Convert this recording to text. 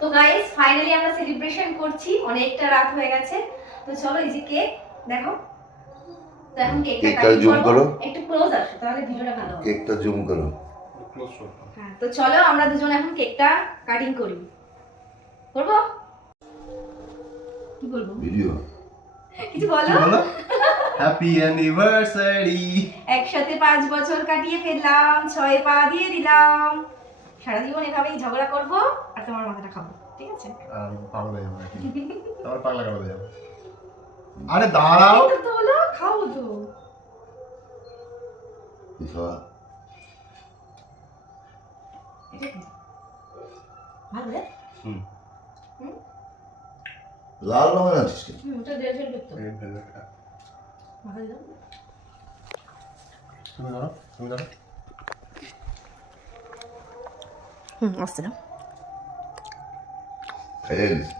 তো guys finally আমরা celebration করছি, অনেকটা রাত হয়ে গেছে। তো চলো এই যে কেক দেখো। তো এখন কেকটা জুম করো, একটু ক্লোজ আসো তাহলে ভিডিওটা ভালো হবে। কেকটা জুম করো। হ্যাঁ তো চলো আমরা দুজন এখন কেকটা কাটিং করি। করব? কি বলবো? ভিডিও কিছু বলো। Happy anniversary. একসাথে 5 বছর কাটিয়ে ফেললাম, 6 পা দিয়ে দিলাম। সারা জীবন এভাবেই ঝগড়া করব আর তোমার মাথাটা খাবো, ঠিক আছে? আর পাগল হয়ে যাবে আবার পাগলা করে যাবে। আরে দাঁড়াও তো তোলো, খাবো তো। খাওয়া এটা কি? ভালো রে? হুম লাল রঙের আছিস কেন? ওটা দেড় ফেলবে তো। মাথা দিলাম। তুমি ধরো, তুমি ধরো। আসছে না। খাইয়ে গেছি।